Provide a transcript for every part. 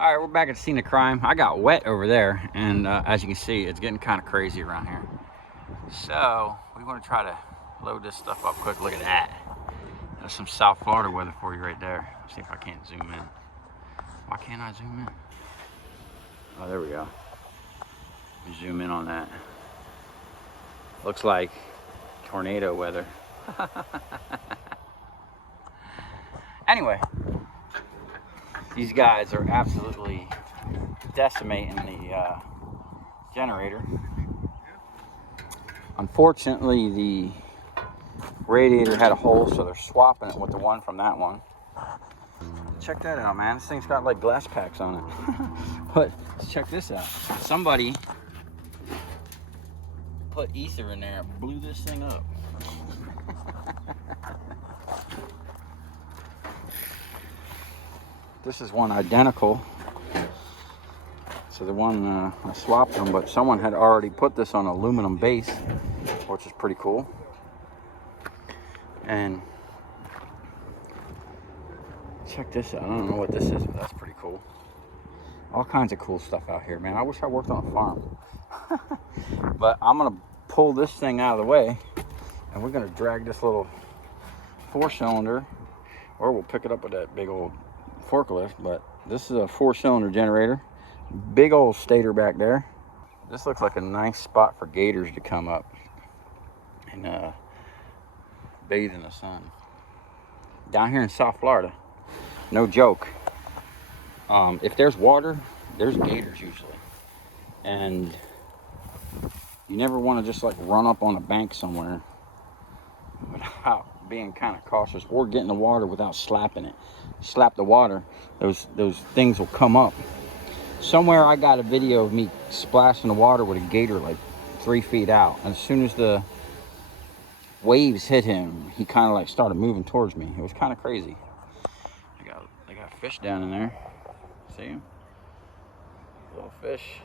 All right, we're back at the scene of crime. I got wet over there, and as you can see, it's getting kind of crazy around here. So we want to try to load this stuff up quick. Look at that. That's some South Florida weather for you right there. Let's see if I can't zoom in. Why can't I zoom in? Oh, there we go. Let me zoom in on that. Looks like tornado weather. Anyway, these guys are absolutely decimating the generator. Unfortunately, the radiator had a hole, so they're swapping it with the one from that one. Check that out, man. This thing's got like glass packs on it. But check this out. Somebody put ether in there and blew this thing up. This is one identical to the one I swapped them, but someone had already put this on aluminum base, which is pretty cool. And check this out. I don't know what this is, but that's pretty cool. All kinds of cool stuff out here, man. I wish I worked on a farm. But I'm gonna pull this thing out of the way, and we're gonna drag this little 4-cylinder, or we'll pick it up with that big old forklift. But this is a 4-cylinder generator. Big old stator back there. This looks like a nice spot for gators to come up and bathe in the sun. Down here in South Florida, no joke. If there's water, there's gators usually. And you never want to just like run up on a bank somewhere without being kind of cautious, or get in the water without slapping it. Slap the water, those things will come up. Somewhere I got a video of me splashing the water with a gator like 3 feet out. And as soon as the waves hit him, he kind of like started moving towards me. It was kind of crazy. They got fish down in there. See him? Little fish.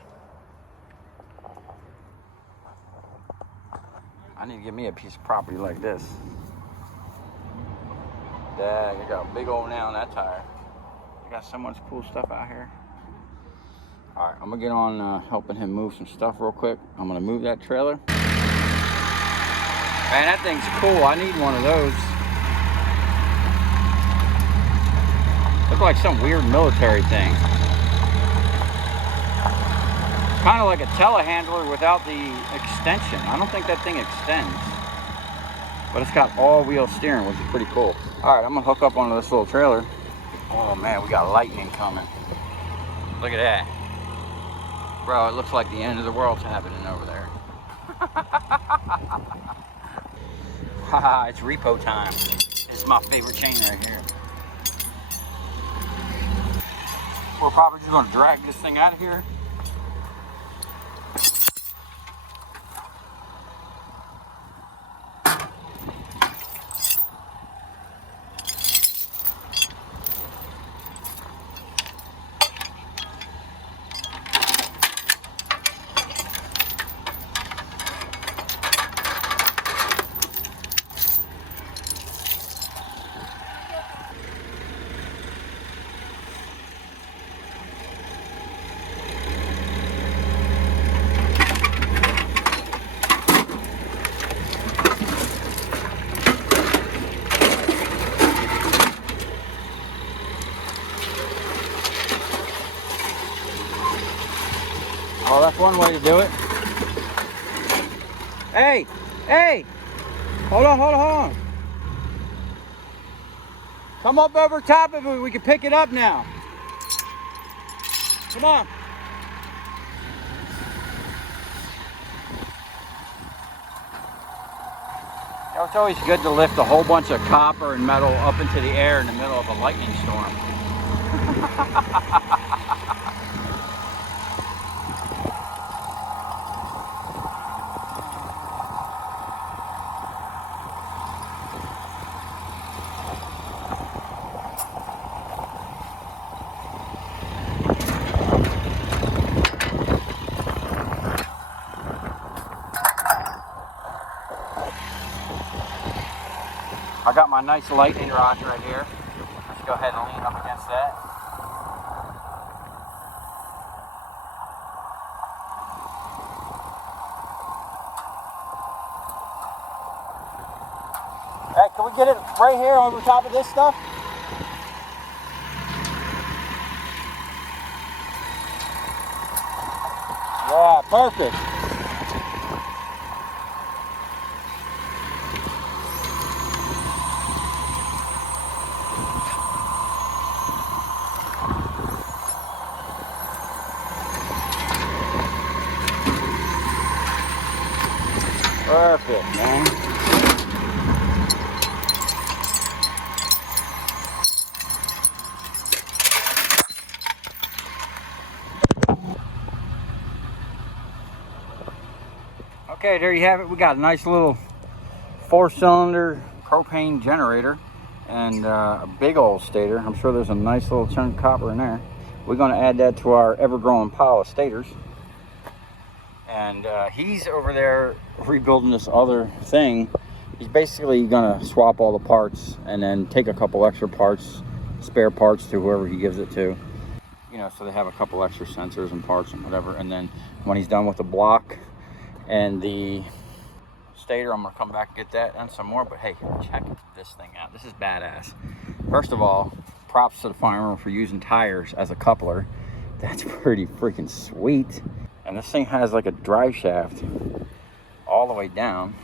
I need to get me a piece of property like this. Dang, I got a big old nail on that tire. I got so much cool stuff out here. All right, I'm gonna get on helping him move some stuff real quick. I'm gonna move that trailer. Man, that thing's cool. I need one of those. Look like some weird military thing. Kind of like a telehandler without the extension. I don't think that thing extends. But it's got all-wheel steering, which is pretty cool. All right, I'm gonna hook up onto this little trailer. Oh man, we got lightning coming. Look at that. Bro, it looks like the end of the world's happening over there. Haha, it's repo time. This is my favorite chain right here. We're probably just gonna drag this thing out of here. Oh, that's one way to do it. Hey, hey, hold on. Come up over top of it, we can pick it up now. Come on. You know, it's always good to lift a whole bunch of copper and metal up into the air in the middle of a lightning storm. I got my nice lightning rod right here. Let's go ahead and lean up against that. Hey, can we get it right here over top of this stuff? Yeah, perfect. Perfect, man. Okay, there you have it. We got a nice little 4-cylinder propane generator and a big old stator. I'm sure there's a nice little chunk of copper in there. We're going to add that to our ever-growing pile of stators. And he's over there rebuilding this other thing. He's basically going to swap all the parts and then take a couple extra parts, spare parts, to whoever he gives it to. You know, so they have a couple extra sensors and parts and whatever. And then when he's done with the block and the stator, I'm gonna come back and get that and some more. But hey, check this thing out. This is badass. First of all, props to the farmer for using tires as a coupler. That's pretty freaking sweet. And this thing has like a drive shaft all the way down,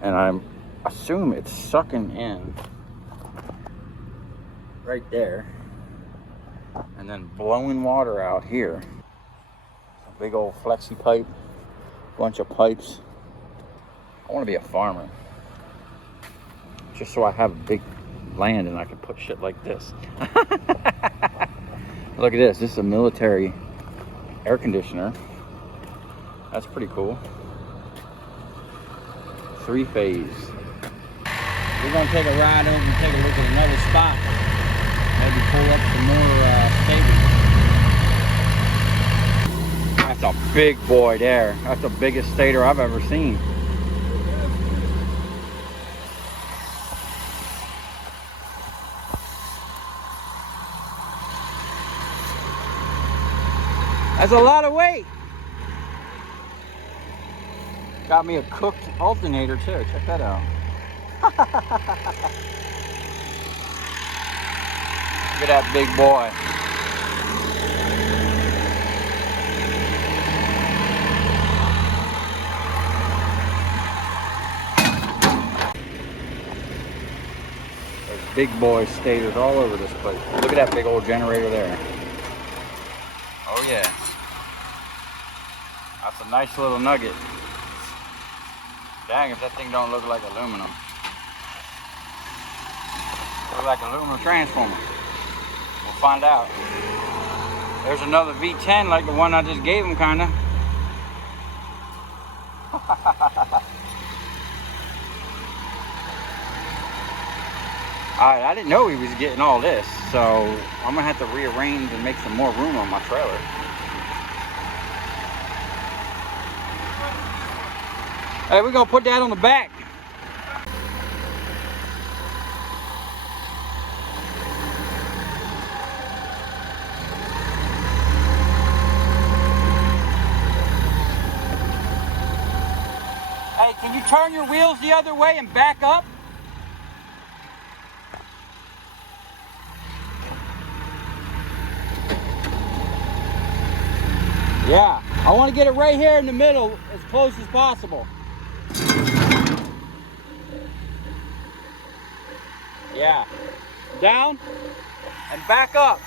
and I assume it's sucking in right there and then blowing water out here. A big old flexi pipe, bunch of pipes. I want to be a farmer just so I have big land and I can put shit like this. Look at this. This is a military air conditioner. That's pretty cool. 3-phase. We're gonna take a ride over and take a look at another spot. Maybe pull up some more stators. That's a big boy there. That's the biggest stator I've ever seen. That's a lot of weight. Got me a cooked alternator too. Check that out. Look at that big boy. There's big boy stators all over this place. Look at that big old generator there. Oh yeah. That's a nice little nugget. Dang, if that thing don't look like aluminum. Look like an aluminum transformer. We'll find out. There's another V10 like the one I just gave him, kinda. Alright, I didn't know he was getting all this, so I'm gonna have to rearrange and make some more room on my trailer. Hey, we're gonna put that on the back. Hey, can you turn your wheels the other way and back up? Yeah, I want to get it right here in the middle as close as possible. Yeah, down and back up.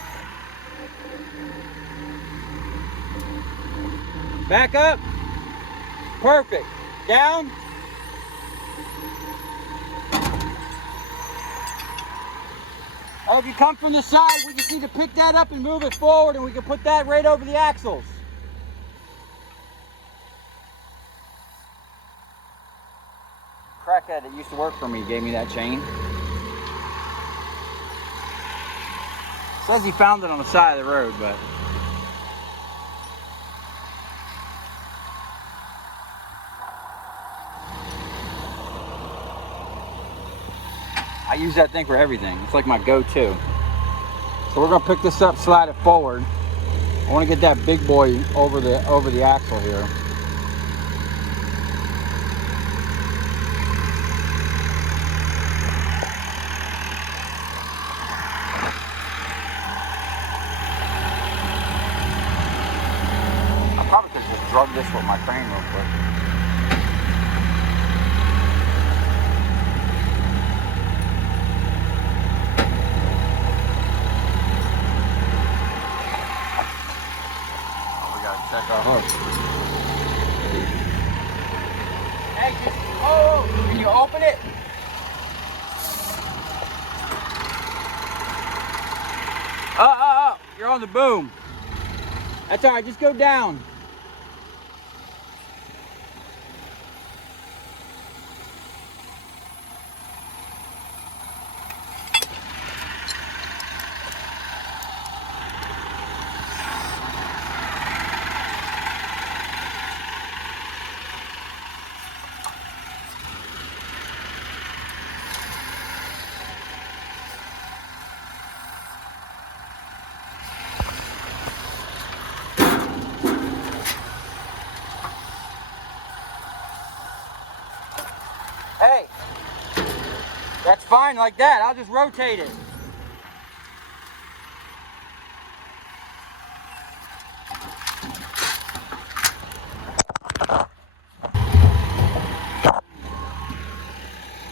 Back up. Perfect. Down. If you come from the side, we just need to pick that up and move it forward, and we can put that right over the axles. Crackhead that used to work for me gave me that chain. Says he found it on the side of the road, but I use that thing for everything. It's like my go-to. So we're gonna pick this up, slide it forward. I want to get that big boy over the axle here. drug this with my crane real quick. Oh, we gotta check our hook. Hey, just, oh, can you open it? You're on the boom. That's all right, just go down. Hey, that's fine like that. I'll just rotate it.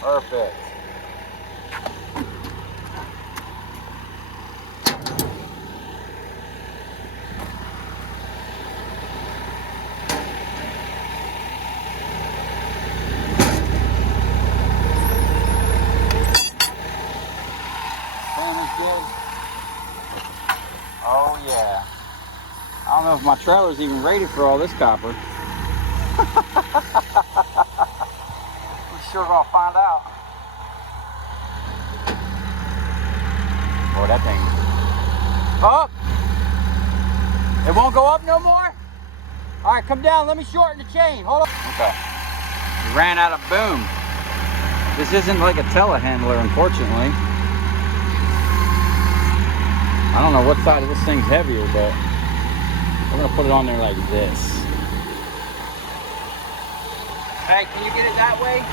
Perfect. Oh yeah. I don't know if my trailer's even rated for all this copper. We're sure gonna find out. Boy, that thing up. It won't go up no more? All right, come down. Let me shorten the chain. Hold on. Okay. We ran out of boom. This isn't like a telehandler, unfortunately. I don't know what side of this thing's heavier, but we're gonna put it on there like this. Hey, can you get it that way?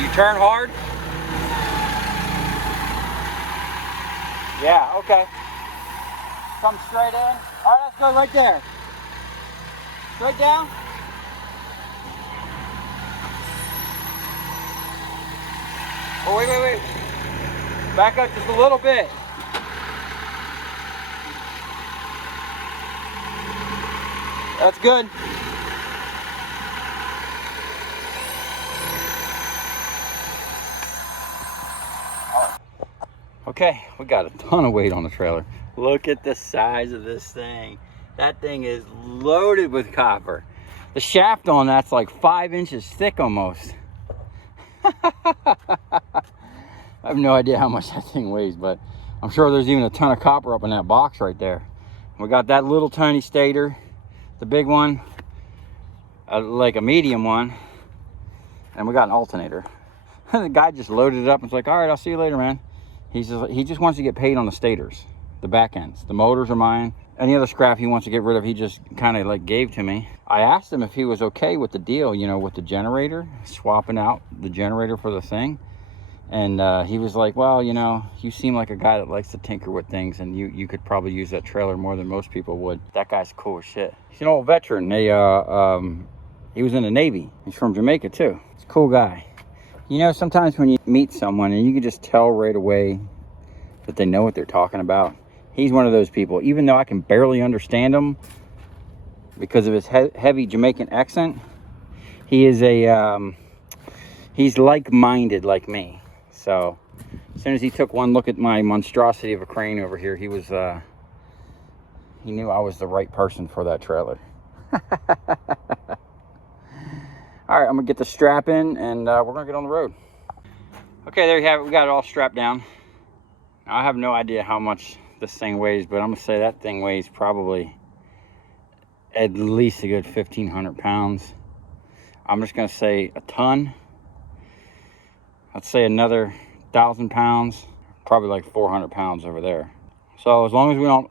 You turn hard? Yeah, okay. Come straight in. All right, let's go right there. Straight down. Oh, wait. Back up just a little bit. That's good. Okay, we got a ton of weight on the trailer. Look at the size of this thing. That thing is loaded with copper. The shaft on that's like 5 inches thick almost. I have no idea how much that thing weighs, but I'm sure there's even a ton of copper up in that box right there. We got that little tiny stator, the big one, like a medium one, and we got an alternator. The guy just loaded it up and was like, all right, I'll see you later, man. He just wants to get paid on the stators, the back ends. The motors are mine. Any other scrap he wants to get rid of, he just kind of like gave to me. I asked him if he was okay with the deal, you know, with the generator, swapping out the generator for the thing. And he was like, well, you know, you seem like a guy that likes to tinker with things, and you could probably use that trailer more than most people would. That guy's cool as shit. He's an old veteran. He was in the Navy. He's from Jamaica too. He's a cool guy. You know, sometimes when you meet someone and you can just tell right away that they know what they're talking about. He's one of those people. Even though I can barely understand him because of his heavy Jamaican accent, he is he's like-minded like me. So as soon as he took one look at my monstrosity of a crane over here, he knew I was the right person for that trailer. All right, I'm gonna get the strap in and we're gonna get on the road. Okay, there you have it. We got it all strapped down. Now, I have no idea how much this thing weighs, but I'm gonna say that thing weighs probably at least a good 1,500 pounds. I'm just gonna say a ton. Let's say another 1,000 pounds, probably like 400 pounds over there. So as long as we don't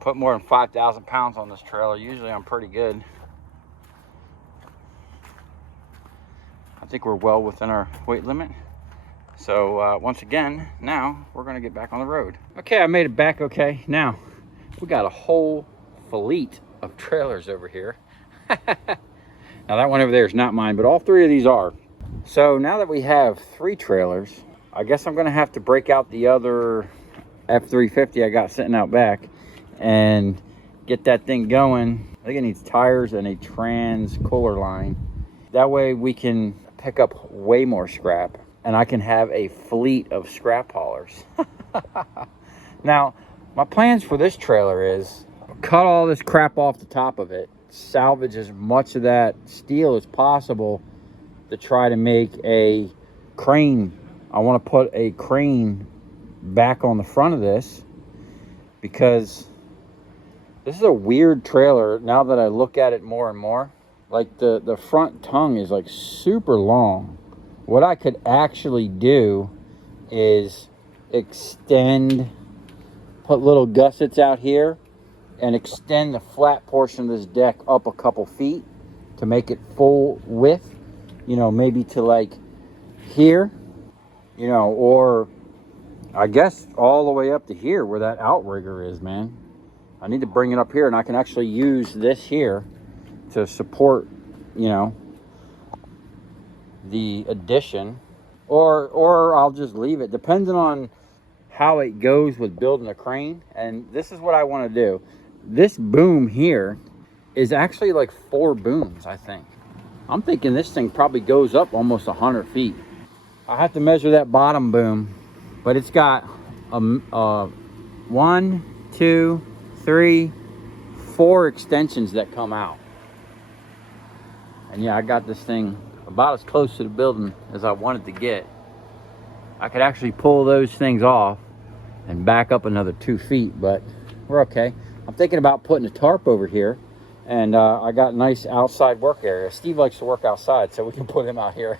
put more than 5,000 pounds on this trailer, usually I'm pretty good. I think we're well within our weight limit. So once again, now we're gonna get back on the road. Okay, I made it back okay. Now, we got a whole fleet of trailers over here. Now that one over there is not mine, but all three of these are. So now that we have 3 trailers, I guess I'm gonna have to break out the other F350 I got sitting out back and get that thing going. I think it needs tires and a trans cooler line. That way we can pick up way more scrap and I can have a fleet of scrap haulers. Now, my plans for this trailer is cut all this crap off the top of it, salvage as much of that steel as possible to try to make a crane. I want to put a crane back on the front of this because this is a weird trailer now that I look at it more and more. Like the front tongue is like super long. What I could actually do is extend, put little gussets out here and extend the flat portion of this deck up a couple feet to make it full width, you know, maybe to like here, you know, or I guess all the way up to here where that outrigger is, man. I need to bring it up here and I can actually use this here to support, you know, the addition, or I'll just leave it depending on how it goes with building a crane. And this is what I want to do. This boom here is actually like 4 booms, I think. I'm thinking this thing probably goes up almost 100 feet. I have to measure that bottom boom, but it's got 1, 2, 3, 4 extensions that come out. And yeah, I got this thing about as close to the building as I wanted to get. I could actually pull those things off and back up another 2 feet, but we're okay. I'm thinking about putting a tarp over here, and I got a nice outside work area. Steve likes to work outside, so we can put him out here.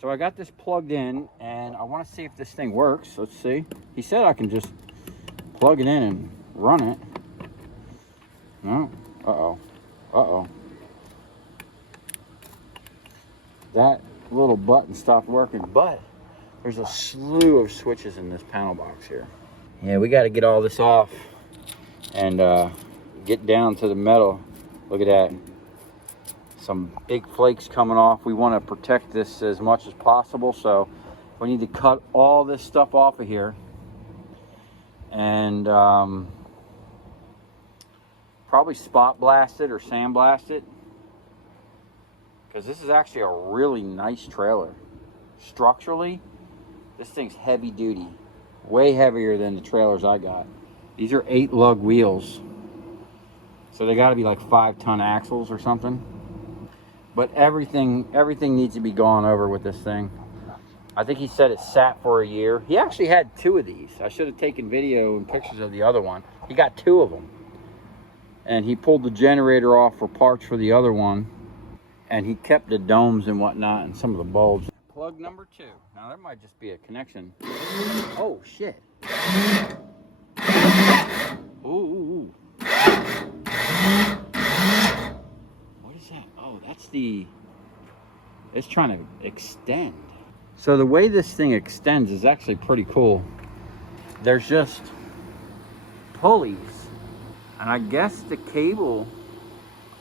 So I got this plugged in, and I want to see if this thing works. Let's see. He said I can just plug it in and run it. No. Uh-oh. Uh-oh. That little button stopped working, but there's a slew of switches in this panel box here. Yeah, we got to get all this off and get down to the metal. Look at that. Some big flakes coming off. We want to protect this as much as possible, so we need to cut all this stuff off of here and probably spot blast it or sandblast it, because this is actually a really nice trailer. Structurally, this thing's heavy duty, way heavier than the trailers I got. These are 8 lug wheels, so they got to be like 5-ton axles or something. But everything needs to be gone over with this thing. I think he said it sat for a year. He actually had 2 of these. I should have taken video and pictures of the other one. He got 2 of them. And he pulled the generator off for parts for the other one. And he kept the domes and whatnot and some of the bulbs. Plug number 2. Now there might just be a connection. Oh shit. Ooh. What is that? Oh, that's it's trying to extend. So the way this thing extends is actually pretty cool. There's just pulleys. And I guess the cable,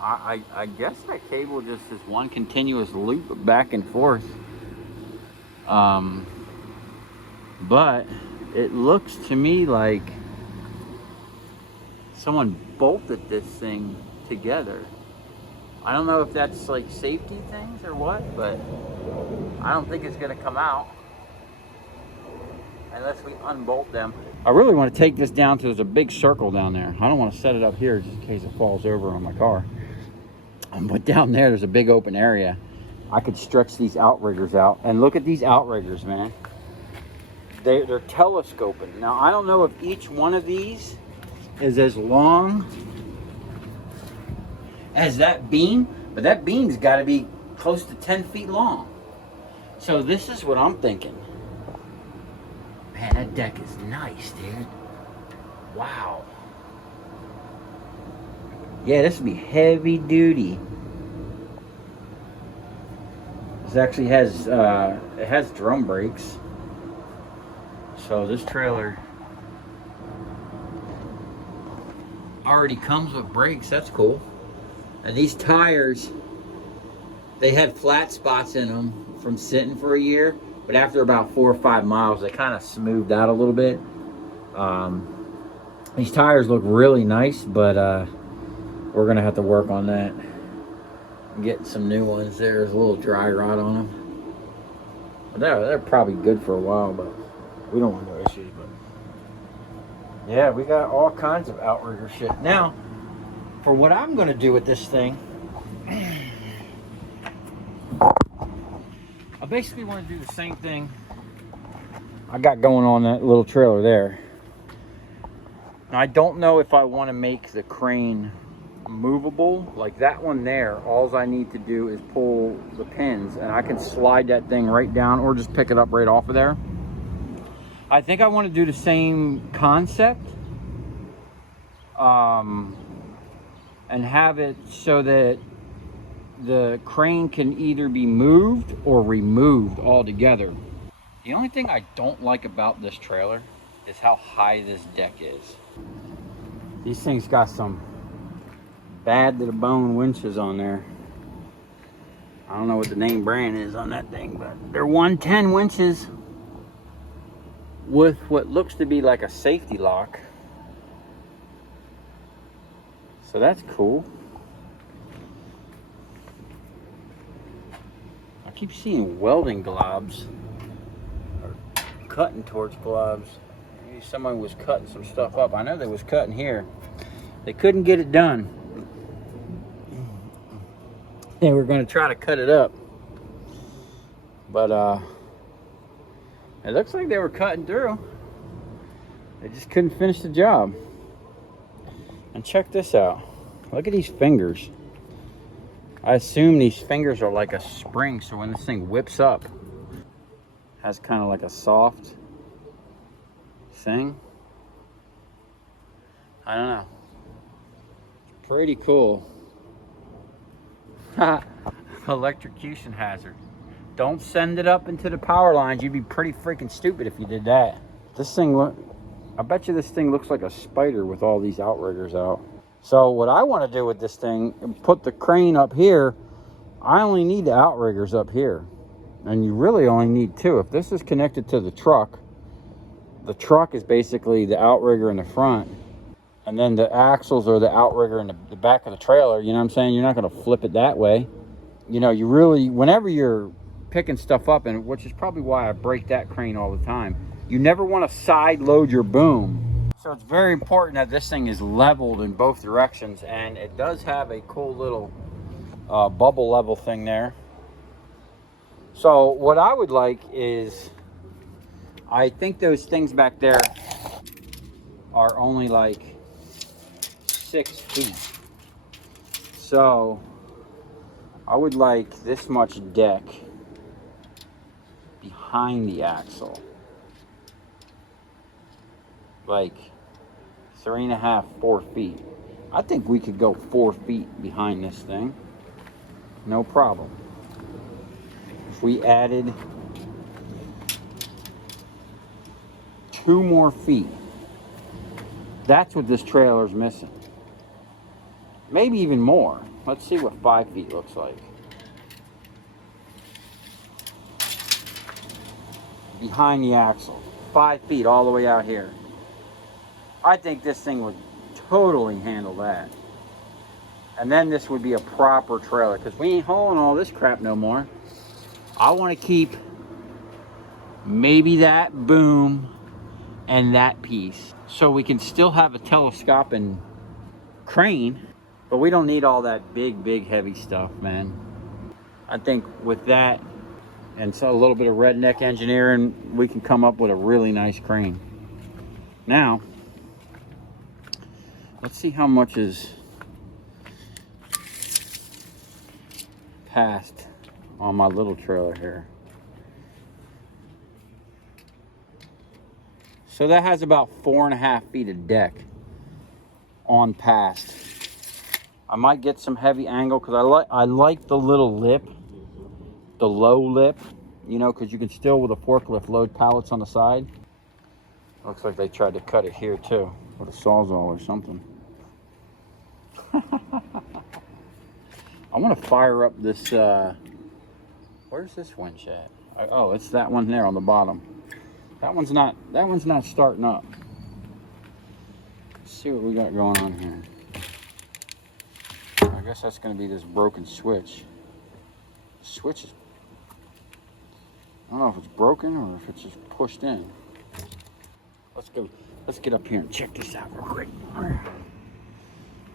I guess that cable just is one continuous loop back and forth. But it looks to me like someone bolted this thing together. I don't know if that's like safety things or what, but I don't think it's gonna come out unless we unbolt them. I really want to take this down to, there's a big circle down there. I don't want to set it up here just in case it falls over on my car. But down there's a big open area. I could stretch these outriggers out. And look at these outriggers, man. They're telescoping. Now, I don't know if each one of these is as long as that beam, but that beam's got to be close to 10 feet long. So this is what I'm thinking. Man, that deck is nice, dude. Wow. Yeah, this would be heavy duty. This actually has, it has drum brakes. So this trailer already comes with brakes. That's cool. And these tires, they had flat spots in them from sitting for a year, but after about 4 or 5 miles, they kind of smoothed out a little bit. These tires look really nice, but we're gonna have to work on that. Getting some new ones. There's a little dry rot on them. But they're probably good for a while, but we don't want no issues. But yeah, we got all kinds of outrigger shit. Now, for what I'm gonna do with this thing, I basically want to do the same thing I got going on that little trailer there. Now, I don't know if I want to make the crane movable like that one there. All I need to do is pull the pins and I can slide that thing right down or just pick it up right off of there. I think I want to do the same concept and have it so that the crane can either be moved or removed altogether. The only thing I don't like about this trailer is how high this deck is. These things got some bad to the bone winches on there. I don't know what the name brand is on that thing, but they're 110 winches with what looks to be like a safety lock. So that's cool. I keep seeing welding globs or cutting torch globs. Maybe someone was cutting some stuff up. I know they was cutting here. They couldn't get it done. They were going to try to cut it up, but it looks like they were cutting through. They just couldn't finish the job. And check this out. Look at these fingers. I assume these fingers are like a spring, so when this thing whips up, it has kind of like a soft thing. I don't know. Pretty cool. Electrocution hazard. Don't send it up into the power lines. You'd be pretty freaking stupid if you did that. This thing, I bet you this thing looks like a spider with all these outriggers out. So what I want to do with this thing, put the crane up here. I only need the outriggers up here. And you really only need two. If this is connected to the truck is basically the outrigger in the front. And then the axles are the outrigger in the back of the trailer. You know what I'm saying? You're not going to flip it that way. You know, you really, whenever you're picking stuff up, and which is probably why I break that crane all the time, you never want to side load your boom. So it's very important that this thing is leveled in both directions. And it does have a cool little bubble level thing there. So what I would like is, I think those things back there are only like 6 feet. So I would like this much deck behind the axle. Like 3.5, 4 feet. I think we could go 4 feet behind this thing. No problem. If we added 2 more feet, that's what this trailer is missing. Maybe even more. Let's see what 5 feet looks like. Behind the axle. 5 feet all the way out here. I think this thing would totally handle that. And then this would be a proper trailer, because we ain't hauling all this crap no more. I want to keep maybe that boom and that piece, so we can still have a telescoping crane, but we don't need all that big heavy stuff, man. I think with that and so a little bit of redneck engineering, we can come up with a really nice crane. Now let's see how much is passed on my little trailer here. So that has about 4.5 feet of deck on past. I might get some heavy angle because I like the little lip the low lip, you know, because you can still with a forklift load pallets on the side. Looks like they tried to cut it here too with a sawzall or something. I want to fire up this, where's this winch at? Oh, it's that one there on the bottom. That one's not starting up. Let's see what we got going on here. I guess that's going to be this broken switch. The switch is, I don't know if it's broken or if it's just pushed in. Let's get up here and check this out real quick. All right.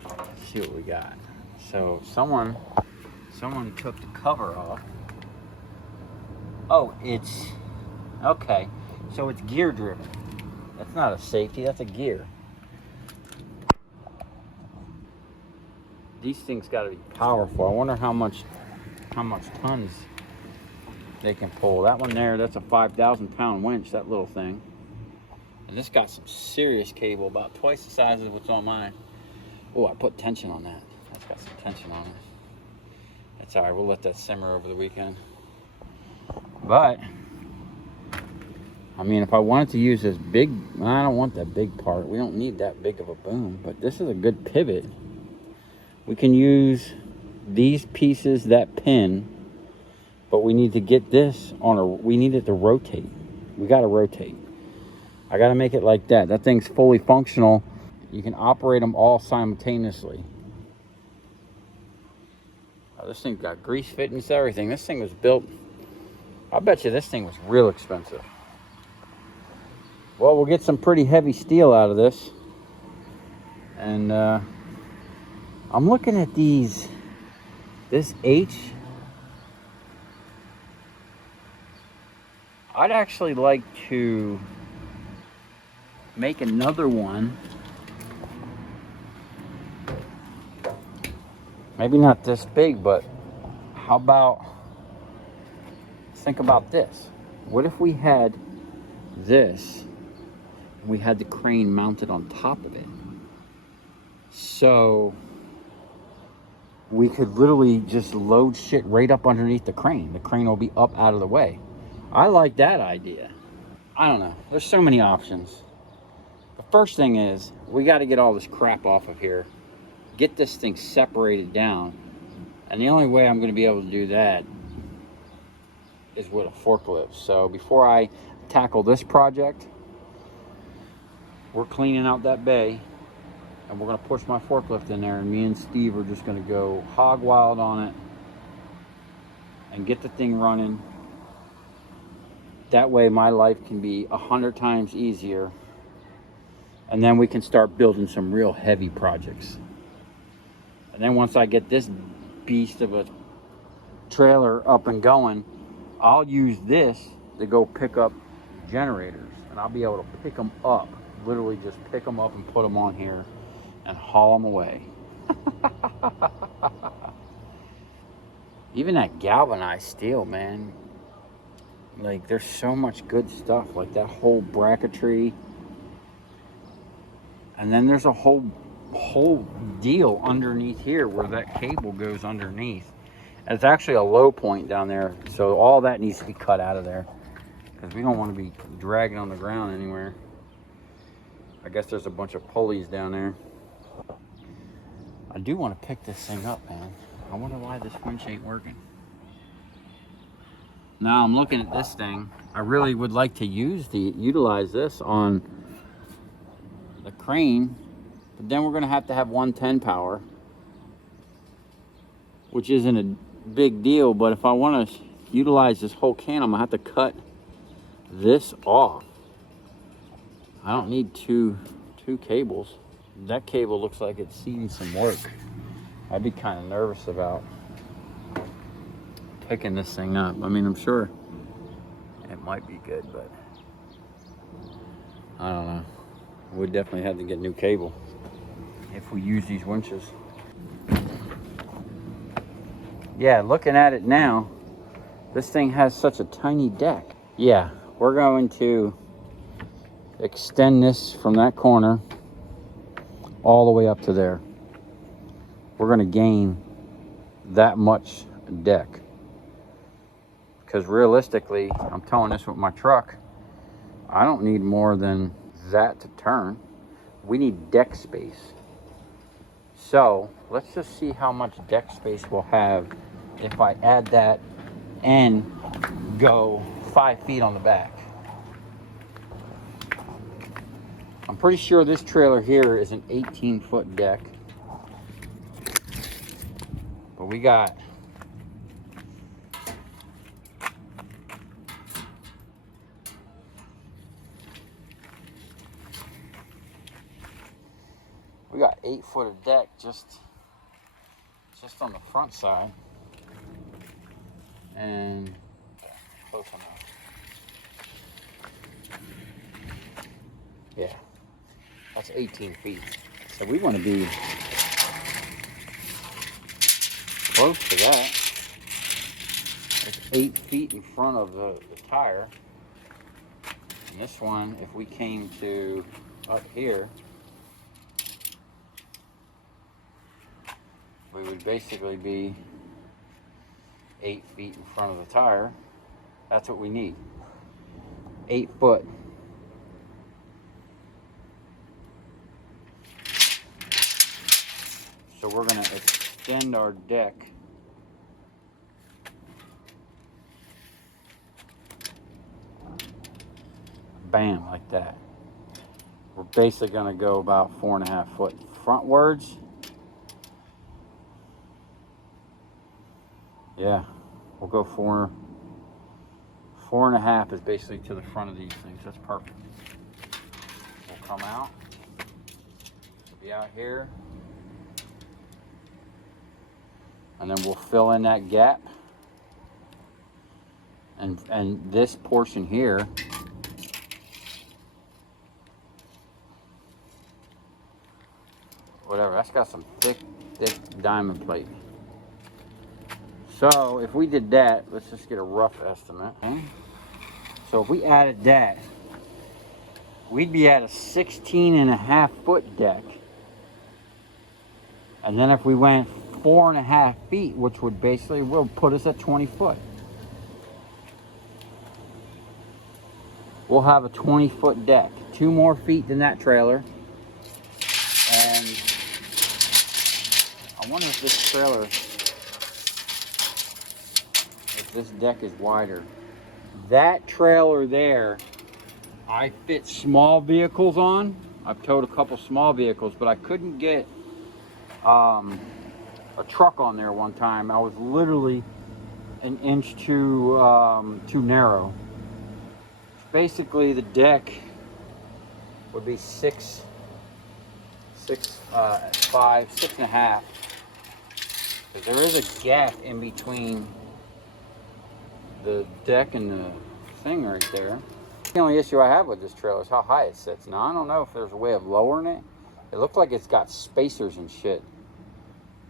Let's see what we got. So someone took the cover off. Oh, it's, okay. So it's gear driven. That's not a safety, that's a gear. These things gotta be powerful. I wonder how much tons they can pull. That one there, that's a 5,000 pound winch, that little thing. And this got some serious cable, about twice the size of what's on mine. Oh, I put tension on that. That's got some tension on it. That's all right, we'll let that simmer over the weekend. But, I mean, if I wanted to use this big, I don't want that big part. We don't need that big of a boom, but this is a good pivot. We can use these pieces, that pin, but we need to get this on we need it to rotate. We gotta rotate. I gotta make it like that. That thing's fully functional. You can operate them all simultaneously. Oh, this thing's got grease fittings, everything. This thing was built, I bet you this thing was real expensive. Well, we'll get some pretty heavy steel out of this. And I'm looking at this H. I'd actually like to make another one. Maybe not this big, but how about, think about this. What if we had this, and we had the crane mounted on top of it? So we could literally just load shit right up underneath the crane. The crane will be up out of the way. I like that idea. I don't know. There's so many options. The first thing is, we got to get all this crap off of here. Get this thing separated down. And the only way I'm going to be able to do that is with a forklift. So before I tackle this project, we're cleaning out that bay. And we're going to push my forklift in there. And me and Steve are just going to go hog wild on it. And get the thing running. That way my life can be 100 times easier. And then we can start building some real heavy projects. And then once I get this beast of a trailer up and going, I'll use this to go pick up generators. And I'll be able to pick them up. Literally just pick them up and put them on here and haul them away. Even that galvanized steel, man. Like, there's so much good stuff. Like that whole bracketry. And then there's a whole deal underneath here where that cable goes underneath. And it's actually a low point down there. So all that needs to be cut out of there. Because we don't want to be dragging on the ground anywhere. I guess there's a bunch of pulleys down there. I do want to pick this thing up, man. I wonder why this winch ain't working. Now I'm looking at this thing. I really would like to utilize this on the crane, but then we're going to have 110 power, which isn't a big deal. But if I want to utilize this whole can, I'm going to have to cut this off. I don't need two cables. That cable looks like it's seeing some work. I'd be kind of nervous about picking this thing up. I mean, I'm sure it might be good, but I don't know. We definitely have to get new cable if we use these winches. Yeah, looking at it now, this thing has such a tiny deck. Yeah, we're going to extend this from that corner all the way up to there. We're going to gain that much deck. because realistically, I'm towing this with my truck. I don't need more than that to turn. We need deck space. So let's just see how much deck space we'll have if I add that and go 5 feet on the back. I'm pretty sure this trailer here is an 18-foot deck. But we got We got 8 foot of deck just on the front side, and close enough. Yeah, that's 18 feet. So we want to be close to that. It's 8 feet in front of the tire. And this one, if we came to up here, we would basically be 8 feet in front of the tire. That's what we need. 8 foot. So we're gonna extend our deck bam, like that. We're basically gonna go about 4.5 foot frontwards. Yeah, we'll go 4.5 is basically to the front of these things. That's perfect. We'll come out. We'll be out here. And then we'll fill in that gap. And this portion here, whatever, that's got some thick diamond plate. So if we did that, let's just get a rough estimate. Okay. So if we added that, we'd be at a 16.5 foot deck. And then if we went 4.5 feet, which would basically will put us at 20 foot. We'll have a 20 foot deck, 2 more feet than that trailer. And I wonder if this trailer, if this deck is wider. That trailer there, I fit small vehicles on. I've towed a couple small vehicles, but I couldn't get a truck on there one time. I was literally an inch too narrow. Basically, the deck would be 6'5", 6.5. Because there is a gap in between the deck and the thing right there. The only issue I have with this trailer is how high it sits. Now, I don't know if there's a way of lowering it. It looks like it's got spacers and shit.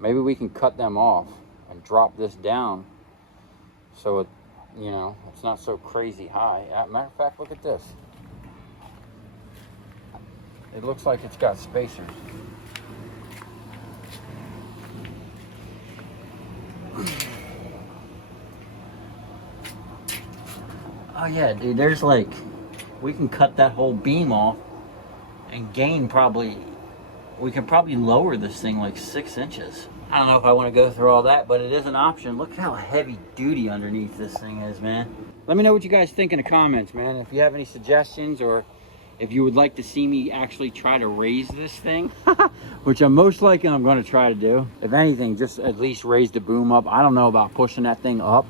Maybe we can cut them off and drop this down so it, you know, it's not so crazy high. Matter of fact, look at this. It looks like it's got spacers. Oh yeah, dude, there's like, we can cut that whole beam off and gain probably, we can probably lower this thing like 6 inches. I don't know if I want to go through all that, but it is an option. Look how heavy duty underneath this thing is, man. Let me know what you guys think in the comments, man. If you have any suggestions, or if you would like to see me actually try to raise this thing, which I'm most likely I'm going to try to do. If anything, just at least raise the boom up. I don't know about pushing that thing up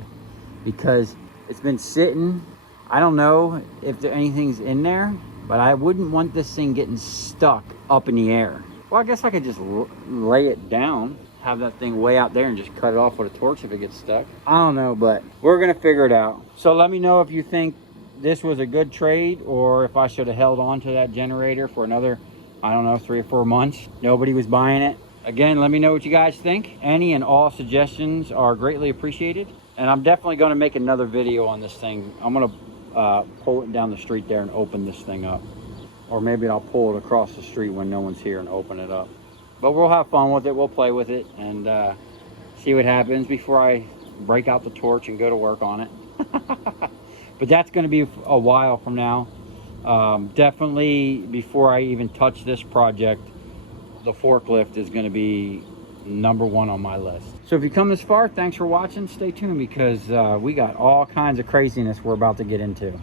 because it's been sitting. I don't know if anything's in there, but I wouldn't want this thing getting stuck up in the air. Well, I guess I could just lay it down, have that thing way out there and just cut it off with a torch if it gets stuck. I don't know, but we're gonna figure it out. So let me know if you think this was a good trade, or if I should have held on to that generator for another, I don't know, 3 or 4 months. Nobody was buying it. Again, let me know what you guys think. Any and all suggestions are greatly appreciated. And I'm definitely gonna make another video on this thing. I'm gonna pull it down the street there and open this thing up. Or maybe I'll pull it across the street when no one's here and open it up. But we'll have fun with it. We'll play with it and see what happens before I break out the torch and go to work on it. But that's going to be a while from now. Definitely before I even touch this project, the forklift is going to be #1 on my list. So if you come this far, thanks for watching. Stay tuned, because we got all kinds of craziness we're about to get into.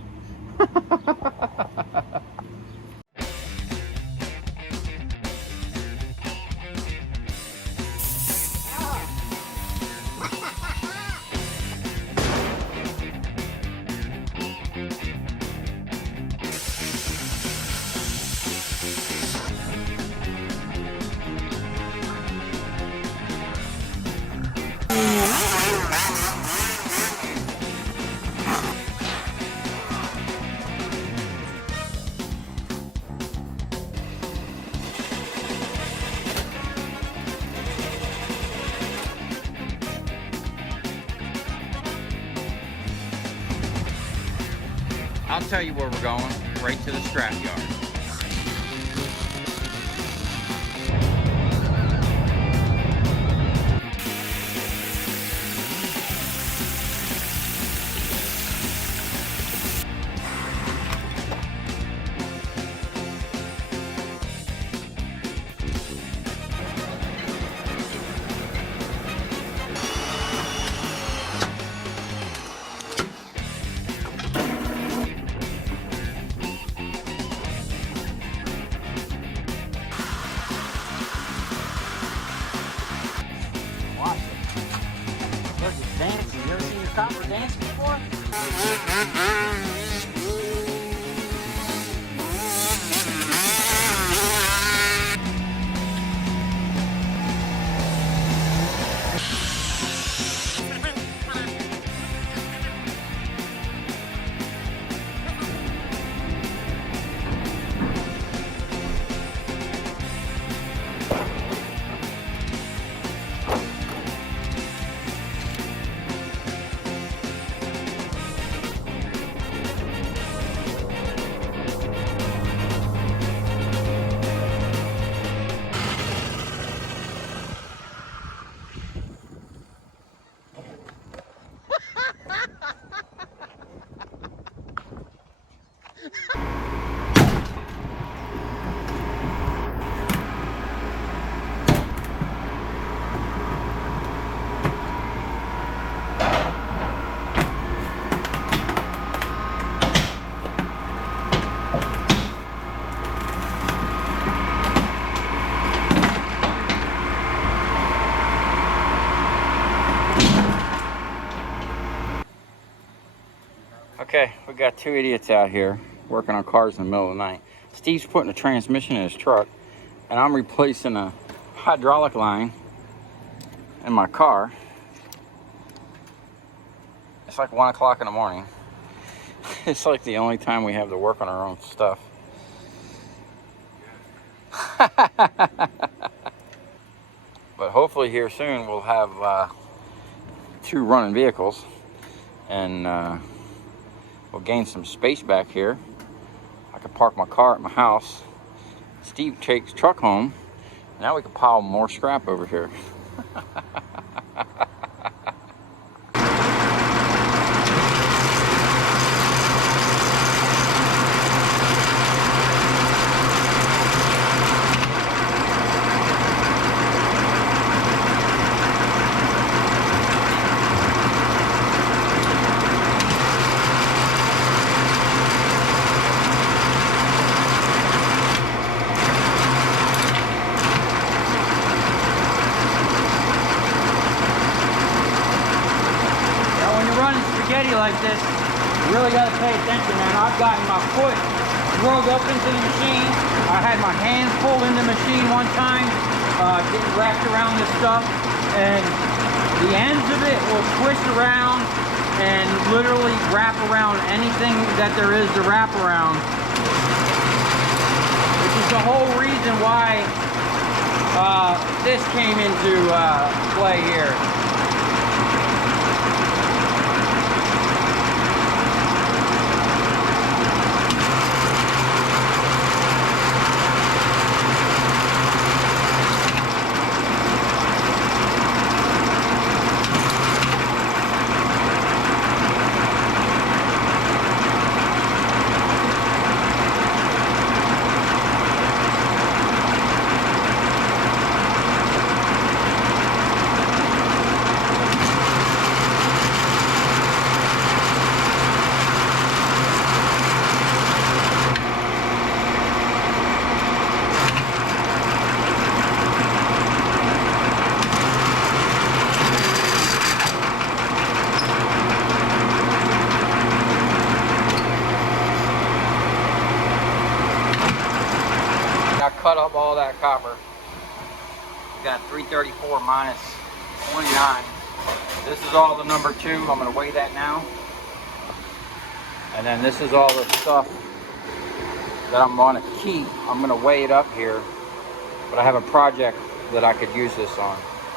I'll tell you where we're going, right to the scrap yard. Watch it. Look, it's dancing. You ever seen your copper dance before? Okay, we got two idiots out here working on cars in the middle of the night. Steve's putting a transmission in his truck, and I'm replacing a hydraulic line in my car. It's like 1 o'clock in the morning. It's like the only time we have to work on our own stuff. But hopefully here soon we'll have 2 running vehicles, and we'll gain some space back here. I can park my car at my house. Steve takes truck home. Now we can pile more scrap over here. Like this, you really got to pay attention, man. I've gotten my foot drug up into the machine. I had my hands pulled in the machine one time, getting wrapped around this stuff, and the ends of it will twist around and literally wrap around anything that there is to wrap around, which is the whole reason why this came into play here. copper. We got 334 minus 29. This is all the number 2. I'm going to weigh that now. And then this is all the stuff that I'm going to keep. I'm going to weigh it up here. But I have a project that I could use this on.